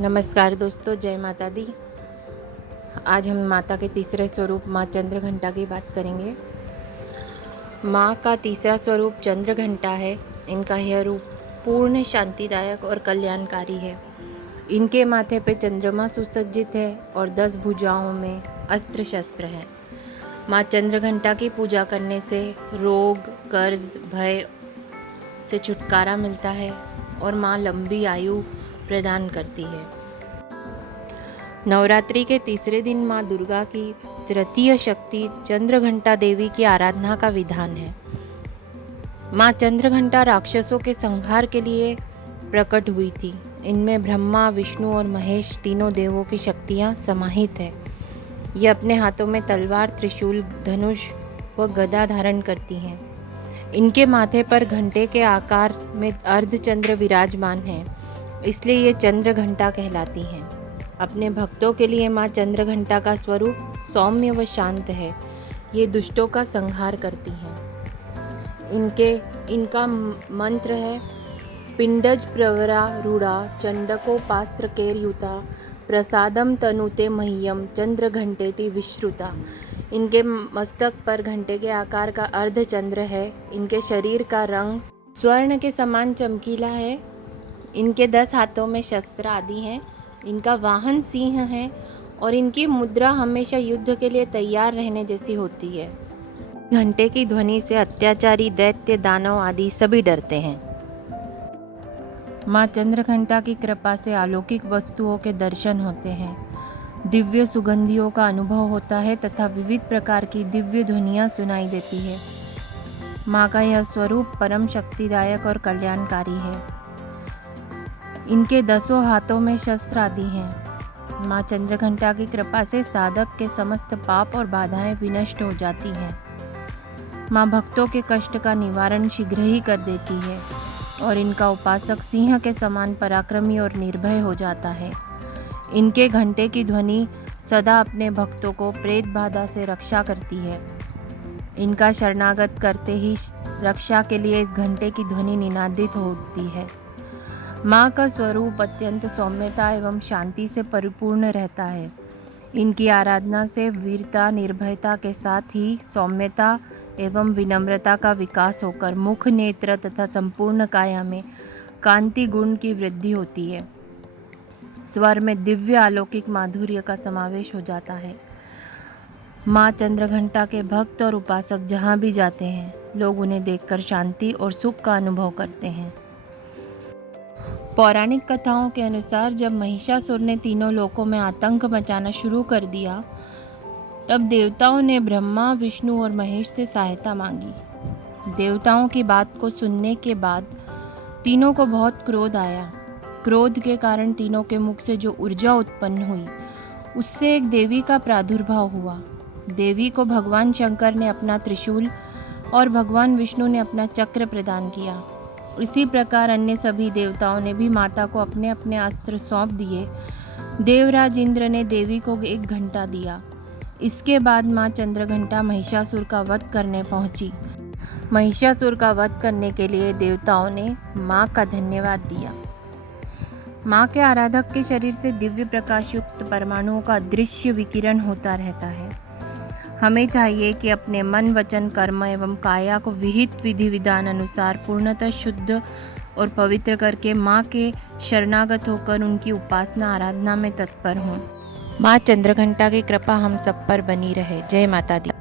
नमस्कार दोस्तों, जय माता दी। आज हम माता के तीसरे स्वरूप माँ चंद्रघंटा की बात करेंगे। माँ का तीसरा स्वरूप चंद्रघंटा है। इनका यह रूप पूर्ण शांतिदायक और कल्याणकारी है। इनके माथे पे चंद्रमा सुसज्जित है और 10 भुजाओं में अस्त्र शस्त्र है। माँ चंद्रघंटा की पूजा करने से रोग, कर्ज, भय से छुटकारा मिलता है और माँ लंबी आयु प्रदान करती है। नवरात्रि के तीसरे दिन माँ दुर्गा की तृतीय शक्ति चंद्रघंटा देवी की आराधना का विधान है। माँ चंद्रघंटा राक्षसों के संहार के लिए प्रकट हुई थी। इनमें ब्रह्मा, विष्णु और महेश तीनों देवों की शक्तियाँ समाहित है। ये अपने हाथों में तलवार, त्रिशूल, धनुष व गदा धारण करती हैं। इनके माथे पर घंटे के आकार में अर्धचंद्र विराजमान है, इसलिए ये चंद्रघंटा कहलाती हैं। अपने भक्तों के लिए माँ चंद्रघंटा का स्वरूप सौम्य व शांत है। ये दुष्टों का संहार करती हैं। इनका मंत्र है पिंडज प्रवरा रूढ़ा चंडकोपास्त्र केरयुता प्रसादम तनुते मह्यम चंद्रघंटेति विश्रुता। इनके मस्तक पर घंटे के आकार का अर्धचंद्र है। इनके शरीर का रंग स्वर्ण के समान चमकीला है। इनके 10 हाथों में शस्त्र आदि हैं। इनका वाहन सिंह है और इनकी मुद्रा हमेशा युद्ध के लिए तैयार रहने जैसी होती है। घंटे की ध्वनि से अत्याचारी, दैत्य, दानव आदि सभी डरते हैं। माँ चंद्रघंटा की कृपा से अलौकिक वस्तुओं के दर्शन होते हैं, दिव्य सुगंधियों का अनुभव होता है तथा विविध प्रकार की दिव्य ध्वनियाँ सुनाई देती है। माँ का यह स्वरूप परम शक्तिदायक और कल्याणकारी है। इनके 10 हाथों में शस्त्र आदि हैं। माँ चंद्रघंटा की कृपा से साधक के समस्त पाप और बाधाएं विनष्ट हो जाती हैं। माँ भक्तों के कष्ट का निवारण शीघ्र ही कर देती है और इनका उपासक सिंह के समान पराक्रमी और निर्भय हो जाता है। इनके घंटे की ध्वनि सदा अपने भक्तों को प्रेत बाधा से रक्षा करती है। इनका शरणागत करते ही रक्षा के लिए इस घंटे की ध्वनि निनादित होती है। माँ का स्वरूप अत्यंत सौम्यता एवं शांति से परिपूर्ण रहता है। इनकी आराधना से वीरता, निर्भयता के साथ ही सौम्यता एवं विनम्रता का विकास होकर मुख, नेत्र तथा संपूर्ण काया में कांति गुण की वृद्धि होती है। स्वर में दिव्य अलौकिक माधुर्य का समावेश हो जाता है। माँ चंद्रघंटा के भक्त और उपासक जहाँ भी जाते हैं, लोग उन्हें देखकर शांति और सुख का अनुभव करते हैं। पौराणिक कथाओं के अनुसार जब महिषासुर ने तीनों लोकों में आतंक मचाना शुरू कर दिया, तब देवताओं ने ब्रह्मा, विष्णु और महेश से सहायता मांगी। देवताओं की बात को सुनने के बाद तीनों को बहुत क्रोध आया। क्रोध के कारण तीनों के मुख से जो ऊर्जा उत्पन्न हुई, उससे एक देवी का प्रादुर्भाव हुआ। देवी को भगवान शंकर ने अपना त्रिशूल और भगवान विष्णु ने अपना चक्र प्रदान किया। इसी प्रकार अन्य सभी देवताओं ने भी माता को अपने अपने अस्त्र सौंप दिए। देवराज इंद्र ने देवी को एक घंटा दिया। इसके बाद माँ चंद्रघंटा महिषासुर का वध करने पहुंची। महिषासुर का वध करने के लिए देवताओं ने माँ का धन्यवाद दिया। माँ के आराधक के शरीर से दिव्य प्रकाश युक्त परमाणुओं का दृश्य विकिरण होता रहता है। हमें चाहिए कि अपने मन, वचन, कर्म एवं काया को विहित विधि विधान अनुसार पूर्णतः शुद्ध और पवित्र करके माँ के शरणागत होकर उनकी उपासना, आराधना में तत्पर हों। माँ चंद्रघंटा की कृपा हम सब पर बनी रहे। जय माता दी।